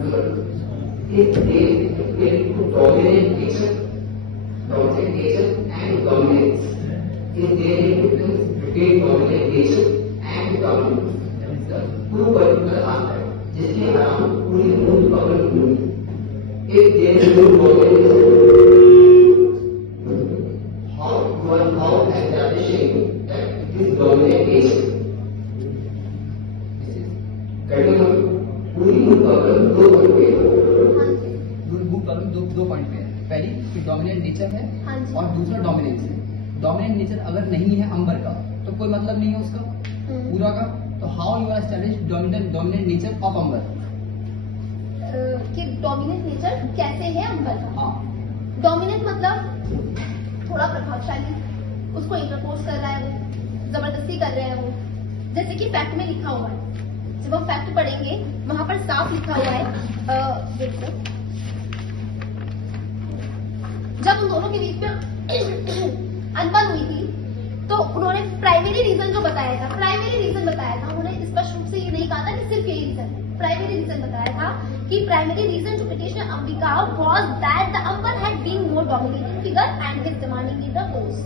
Number two, if they will dominate nature and dominance. If they difference between dominate nature and dominance. The two particular aspects जिसके around पूरी मूल पकड़ हुई. If they will dominate, how establishing that it is dominate nature. पूरी मूल पकड़ दो point पे दो पॉइंट पे है. पहली कि डोमिनेंट नेचर है और दूसरा डोमिनेंस है. डोमिनेंट नेचर अगर नहीं है अंबर का तो कोई मतलब नहीं है उसका पूरा का. तो how you are establish dominant nature of Ambar. कि डोमिनेंट नेचर कैसे है अंबर का. हाँ, डोमिनेंट मतलब थोड़ा प्रभावशाली, उसको इंटरपोज कर रहा है, वो जबरदस्ती कर रहे हैं वो. जैसे कि फैक्ट में लिखा हुआ है, जब हम फैक्ट पढ़ेंगे वहां पर साफ लिखा हुआ है. देखो जब उन दोनों के बीच में अनबन हुई थी तो उन्होंने प्राइमरी रीजन जो बताया था, उन्होंने स्पष्ट रूप से ये नहीं कहा था कि सिर्फ यही रीजन है. प्राइमरी रीजन बताया था कि primary reason to petition Ambika was that the Amber had been more dominating figure and his demanding in the post.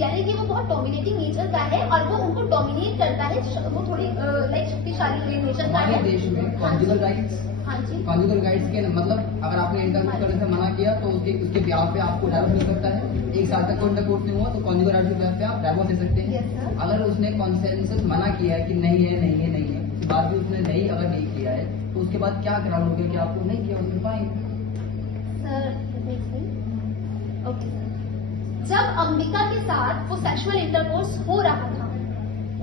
यानी कि वो बहुत डोमिनेटिंग नेचर का है और वो उनको डोमिनेट करता है. वो थोड़ी लाइक शक्तिशाली नेचर का है. देश में कॉन्जुगल राइट्स, हाँ जी, कॉन्जुगल राइट्स के मतलब अगर आपने इंटरकोर्स करने से मना किया तो उसके ब्याह पे आपको डायवोर्स मिल सकता है. 1 साल तक कोई इंटरकोर्स नहीं हुआ तो कॉन्जुगल राइट्स के ब्याह पे आप डायवोर्स ले सकते हैं. Yes, sir. अगर उसने कॉन्सेंसस मना किया है कि नहीं है उसके बाद भी उसने अगर नहीं किया है तो उसके बाद क्या ग्राउंड हो गया कि आपको नहीं किया उसने फाइन. सर ओके सर, जब अंबिका के साथ वो सेक्सुअल इंटरकोर्स हो रहा था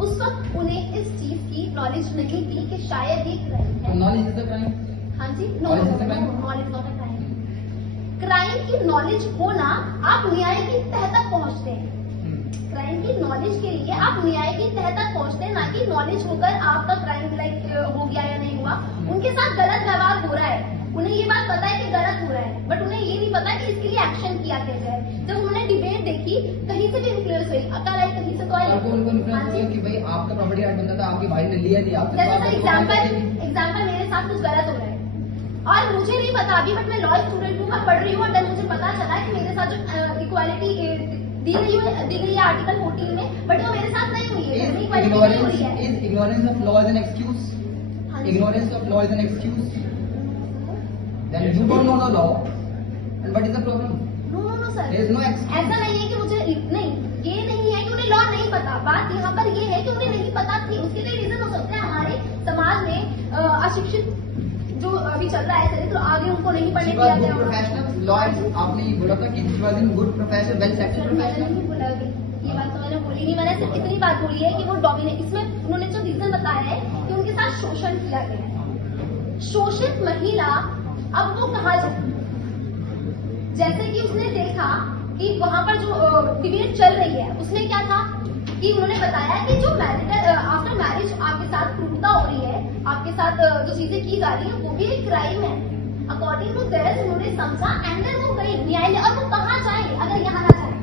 उस वक्त उन्हें इस चीज की नॉलेज नहीं थी कि शायद ये क्राइम है. Knowledge is a crime. हाँ जी, Knowledge is a crime? Knowledge not a crime. Crime की नॉलेज होना आप न्याय की तह तक पहुंचते हैं. क्राइम की नॉलेज के लिए आप न्याय की तह तक पहुंचते हैं, ना कि नॉलेज होकर आपका क्राइम लाइक हो गया या नहीं हुआ. उनके साथ गलत व्यवहार हो रहा है, उन्हें ये बात पता है कि गलत हो रहा है, बट उन्हें ये नहीं पता कि इसके लिए एक्शन किया कैसे है. जब उन्होंने डिबेट देखी कहीं से भी इन्फ्लुएंस हुई, अकल आई कहीं से तो आई. उनको इन्फ्लुएंस हुआ कि भाई आपका प्रॉपर्टी राइट बनता था, आपके भाई ने लिया नहीं आपसे. जैसे एग्जाम्पल मेरे साथ कुछ गलत हो रहा है और मुझे नहीं पता अभी, बट मैं लॉ स्टूडेंट हूँ, मैं पढ़ रही हूँ और देन मुझे पता चला कि मेरे साथ जो इक्वालिटी दी गई है आर्टिकल 14 में, बट वो मेरे साथ नहीं हुई है. Ignorance of law is an excuse. Ignorance of law is an excuse. Then you don't know the law, and what is the problem? No sir, There is no excuse. ऐसा नहीं है कि मुझे नहीं, ये नहीं है कि उन्हें लॉ नहीं पता. बात यहाँ पर ये है कि उन्हें नहीं पता थी. उसके लिए रीजन हो सकते हैं हमारे समाज में अशिक्षित जो अभी चल रहा है चरित्र, आगे उनको नहीं पढ़ने दिया गया. प्रोफेशनल लॉयर, आपने ये बोला था कि she was in good profession, well settled profession. नहीं बोला अभी, ये बात तो मैंने बोली नहीं. मैंने सिर्फ इतनी बात बोली है कि वो डोमिनेट, इसमें उन्होंने जो रीजन बताया है कि उनके साथ शोषण किया गया है. शोषित महिला अब वो कहाँ जाए. जैसे कि उसने देखा कि वहां पर जो डिबेट चल रही है उसमें क्या था कि उन्होंने बताया कि जो आफ्टर मैरिज आपके साथ क्रूरता हो रही है, आपके साथ जो चीजें की जा रही है वो भी एक क्राइम है. अकॉर्डिंग टू दैट उन्होंने समझा एंड देन वो गई न्यायालय. और वो कहाँ जाए अगर यहाँ ना जाए.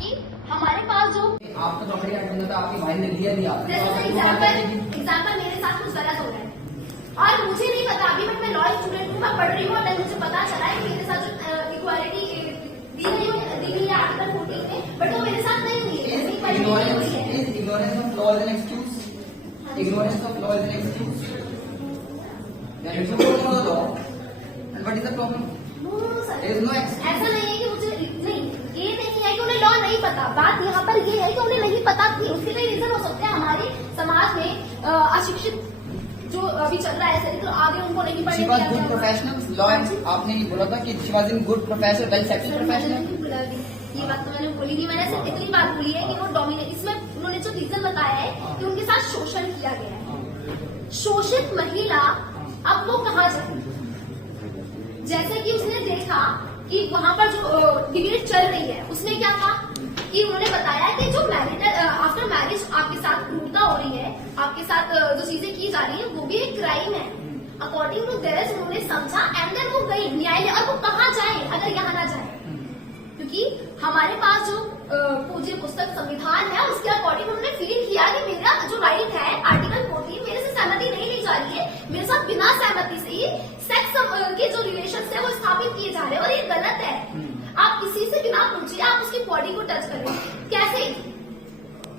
कि हमारे पास जो आपका प्रॉपर्टी राइट बनता था, आपके भाई ने लिया नहीं आपसे. एग्जाम्पल मेरे साथ कुछ गलत हो रहा है और मुझे नहीं पता अभी, बट मैं लॉ स्टूडेंट हूँ, मैं पढ़ रही हूँ और मुझे पता चला है कि मेरे साथ जो इक्वालिटी दी गई है आर्टिकल 14 में, बट वो मेरे साथ नहीं हुई है. Ignorance of law is an excuse. Ignorance of law is an excuse. Then you don't know the law, and what is the problem? No sir, There is no excuse. ऐसा नहीं है कि मुझे नहीं, ये नहीं है कि उन्हें लॉ नहीं पता. बात यहाँ पर ये है कि उन्हें नहीं पता थी. उसके लिए रीजन हो सकते हैं हमारे समाज में अशिक्षित जो अभी चल रहा है चरित्र, आगे उनको नहीं पढ़ने She was good professional lawyer. आपने ये बोला था कि she was in good profession, well settled professional. ये बात तो मैंने बोली नहीं. मैंने सिर्फ इतनी बात बोली है कि वो डोमिनेट, इसमें उन्होंने जो रीजन बताया है कि उनके साथ शोषण किया गया है. शोषित महिला अब वो कहाँ जाए. जैसे कि उसने देखा कि वहां पर जो डिबेट चल रही है उसमें क्या था कि उन्होंने बताया कि जो आफ्टर मैरिज आपके साथ क्रूरता हो रही है, आपके साथ जो चीजें की जा रही है वो भी एक क्राइम है. अकॉर्डिंग टू दैट उन्होंने समझा एंड देन वो गई न्यायालय. और वो कहाँ जाए अगर यहाँ ना जाए, क्योंकि हमारे पास जो पूज्य पुस्तक संविधान है उसके अकॉर्डिंग उन्होंने फील किया कि मेरा जो राइट है आर्टिकल 14 मेरे से सहमति नहीं ली जा रही है, मेरे साथ बिना सहमति से ही सेक्स के जो रिलेशन है वो स्थापित किए जा रहे हैं और ये गलत है। आप किसी से बिना पूछे आप उसकी बॉडी को टच करें, कैसे?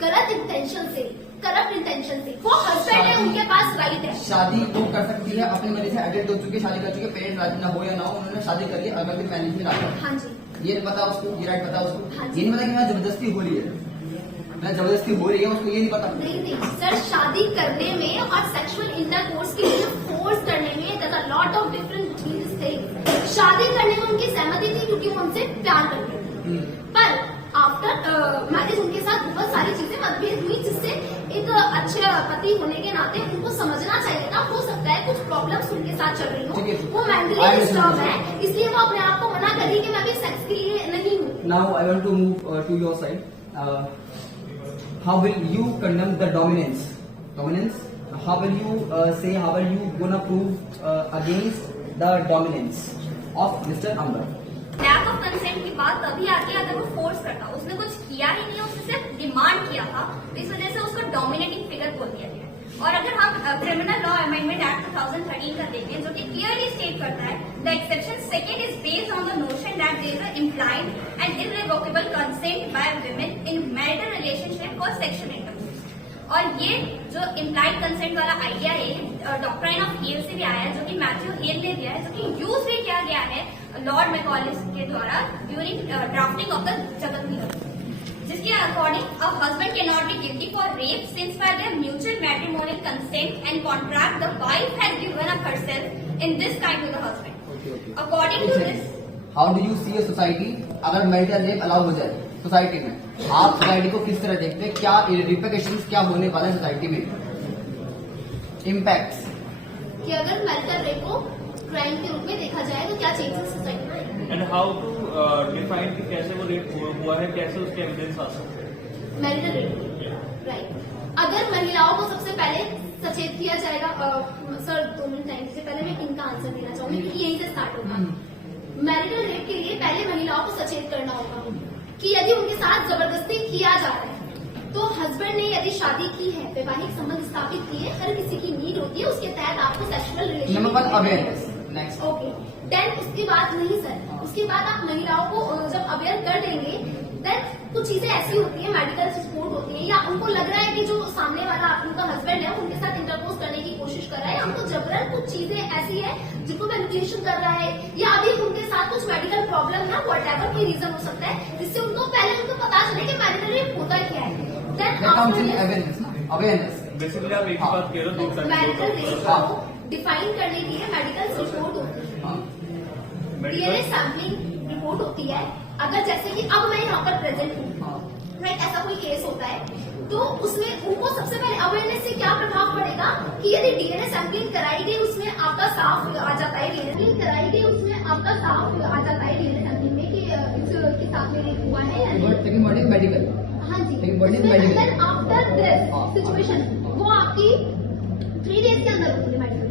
गलत इंटेंशन से, करप्ट इंटेंशन से। वो हस्बैंड है, उनके पास राइट है। शादी वो कर सकती है अपनी मर्जी से, एडल्ट हो चुके, शादी कर चुके, पेरेंट राजी ना हो या ना हो, उन्होंने शादी कर ली, अगर फिर मैरिज में आ गया। हाँ जी, ये पता उसको, ये राइट पता उसको, हाँ ये नहीं पता कि मैं जबरदस्ती हो रही है, मैं जबरदस्ती हो रही है, उसको ये नहीं पता। नहीं सर, शादी करने में और सेक्सुअल इंटरकोर्स के लिए फोर्स करने में there are lot of different things. शादी करने में उनकी सहमति थी क्योंकि वो उनसे प्यार करते थे, पर आफ्टर मैरिज उनके साथ बहुत सारी चीजें मतभेद हुई, जिससे एक अच्छे पति होने के नाते उनको समझना चाहिए था। हो सकता है कुछ प्रॉब्लम्स उनके साथ चल रही हो, वो मेंटली डिस्टर्ब है, इसलिए वो अपने आप को मना कर रही कि मैं भी सेक्स के लिए नहीं हूँ। Now I want to move to your side. How will you condemn the dominance? How will you say? How are you gonna prove against the dominance of Mr. Amber? Lack of consent की बात तभी आती है अगर वो force करता, उसने कुछ किया ही नहीं, उसने सिर्फ डिमांड किया था, इस वजह से उसको डोमिनेटिंग फिगर बोल दिया गया। और अगर हम क्रिमिनल लॉ अमेंडमेंट एक्ट 2013 का देखें, जो कि क्लियरली स्टेट करता है, the exception second is based on the notion that there is implied and irrevocable consent by women in marital relationship और सेक्सुअल इंटरकोर्स। और ये जो इम्प्लाइड कंसेंट वाला आइडिया है डॉक्ट्राइन ऑफ हेल से भी आया है, जो कि मैथ्यू हेल ने दिया है, जो कि यूज भी किया गया है लॉर्ड मैकॉलिस के द्वारा ड्यूरिंग ड्राफ्टिंग ऑफ द जगत नियम, जिसके according a husband can not be guilty for rape since by their mutual matrimonial consent and contract the wife has given up herself in this kind to the husband. According to this, how do you see a society अगर marital rape allow हो जाए society में, आप society को किस तरह देखते हैं? क्या रिपरकशंस क्या होने वाला है सोसाइटी में, इम्पैक्ट्स? कि अगर मैरिटल रेप को क्राइम के रूप में देखा जाए तो क्या चेंजेस सोसाइटी में? एंड हाउ टू डिफाइन कि कैसे वो रेप हुआ है, कैसे उसके एविडेंस आ सकते हैं? Marital rape, right. अगर महिलाओं को सबसे पहले सचेत किया जाएगा, सर 2 मिनट टाइम से पहले मैं इनका आंसर देना चाहूंगी क्योंकि यहीं से स्टार्ट होगा। मैरिटल रेप के लिए पहले महिलाओं को सचेत करना होगा कि यदि उनके साथ जबरदस्ती किया जा रहा है, तो हस्बैंड ने यदि शादी की है, वैवाहिक संबंध स्थापित किए, हर किसी की नीड होती है, उसके तहत आपको sexual relation. Number 1 awareness, next. Okay, then उसके बाद नहीं सर, उसके बाद आप महिलाओं को जब अवेयर कर देंगे, देन कुछ चीजें ऐसी होती है, मेडिकल सपोर्ट होती है, या उनको लग रहा है कि जो सामने वाला उनका हस्बैंड है उनके साथ इंटरपोज करने की कोशिश कर रहा है, उनको जबरन कुछ चीजें ऐसी है जिनको मैनिपुलेशन कर रहा है, या अभी उनके साथ कुछ मेडिकल प्रॉब्लम है, व्हाटएवर कोई रीजन हो सकता है, जिससे उनको पहले उनको पता चले कि मैरिटल रेप होता क्या है। अवेयरनेस बेसिकली आप एक ही बात कह रहे हो, मैरिटल रेप को डिफाइन करने के लिए मेडिकल रिपोर्ट होती है, डीएनए सैम्पलिंग रिपोर्ट होती है। अगर जैसे कि अब मैं यहाँ पर प्रेजेंट हूँ, राइट, ऐसा कोई केस होता है, तो उसमें उनको सबसे पहले अवेयरनेस से क्या प्रभाव पड़ेगा कि यदि डीएनए सैम्पलिंग कराई गई, उसमें आपका साफ आ जाता है, डीएनए कराई गई उसमें आपका साफ आ जाता है डीएनए सैम्पलिंग में कि इसके साथ में रेप हुआ है या नहीं। मेडिकल, हाँ जी, मेडिकल आफ्टर दिस सिचुएशन वो आपकी 3 डेज के अंदर होती है, मेडिकल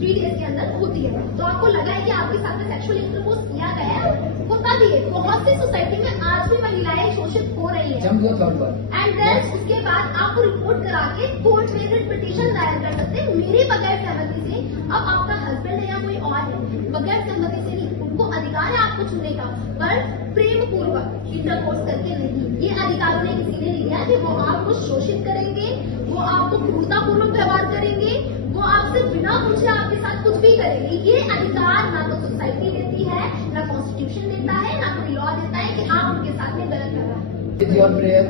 3 डेज के अंदर होती है। तो आपको लगा है कि आपके साथ में सेक्सुअल इंटरकोर्स किया गया है, होता भी है। बहुत सी सोसाइटी में आज भी महिलाएं शोषित हो रही है, एंड देन उसके बाद आपको रिपोर्ट करा के कोर्ट में रिट पिटीशन दायर कर सकते हैं मेरे बगैर सहमति से। अब आपका हस्बैंड है या कोई और है, बगैर सहमति से नहीं, उनको अधिकार है आपको छूने का, पर प्रेम पूर्वक इंटरकोर्स करके नहीं। ये अधिकार उन्हें किसी ने नहीं दिया कि वो आपको शोषित करेंगे, वो आपको क्रूरतापूर्वक व्यवहार करेंगे, वो आपसे बिना पूछे आपके साथ कुछ भी करेंगे। ये अधिकार ना तो सोसाइटी देती है, ना कॉन्स्टिट्यूशन देता है, ना कोई लॉ देता है कि आप उनके साथ में गलत कर रहे हैं। What is your prayer,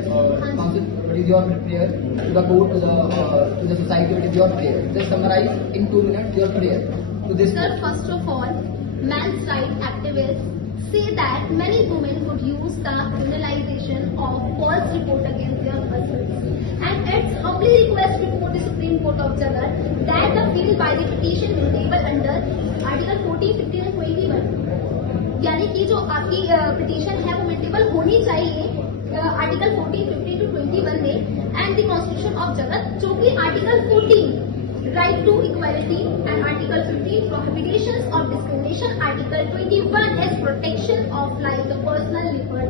Council? What is your prayer to the court, to the society? What is your prayer? Just summarize in 2 minutes your prayer to this. Sir, first of all, men's rights activists say that many women would use the criminalization of false report against their husbands, and it's humbly request before the Supreme Court of Jagat that the bill by the petition will table under Article 14, 15 and 21, यानी कि जो आपकी petition है वो मेटेबल होनी चाहिए article 14, 15 to 21 में, and the constitution of Jagat, जो कि article 14 right to equality and article 15 prohibitions of discrimination, article 21 is protection of life, the personal liberty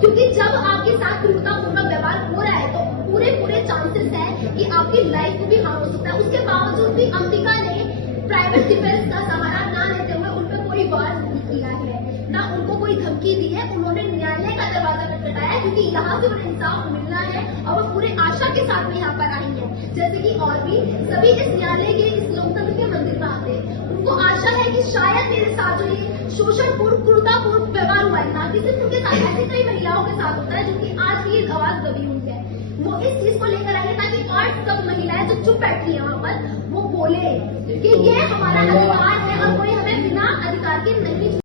क्योंकि जब आपके साथ क्रूरतापूर्वक व्यवहार हो रहा है तो पूरे चांसेस है कि आपकी लाइफ को भी हार्म हो सकता है। उसके बावजूद भी अंबिका ने प्राइवेट डिफेंस का सहारा ना लेते हुए उन पर कोई वार नहीं किया है, ना उनको कोई धमकी दी है। उन्होंने न्यायालय का दरवाजा खटखटाया क्योंकि यहाँ से उन्हें इंसाफ मिलना है और वो पूरे आशा के साथ में यहाँ पर आई है, जैसे कि और भी सभी इस न्यायालय के इस लोकतंत्र के मंदिर में आते हैं। उनको आशा है कि शायद मेरे साथ जो ये शोषणपूर्ण क्रूरतापूर्ण व्यवहार हुआ है, ना कि सिर्फ उनके साथ, ऐसी कई महिलाओं के साथ होता है जिनकी आज भी ये आवाज दबी हुई है, वो इस चीज को लेकर आएंगे ताकि और सब महिलाएं जो चुप बैठी है वहाँ पर वो बोले कि ये हमारा अधिकार है और कोई हमें बिना अधिकार के नहीं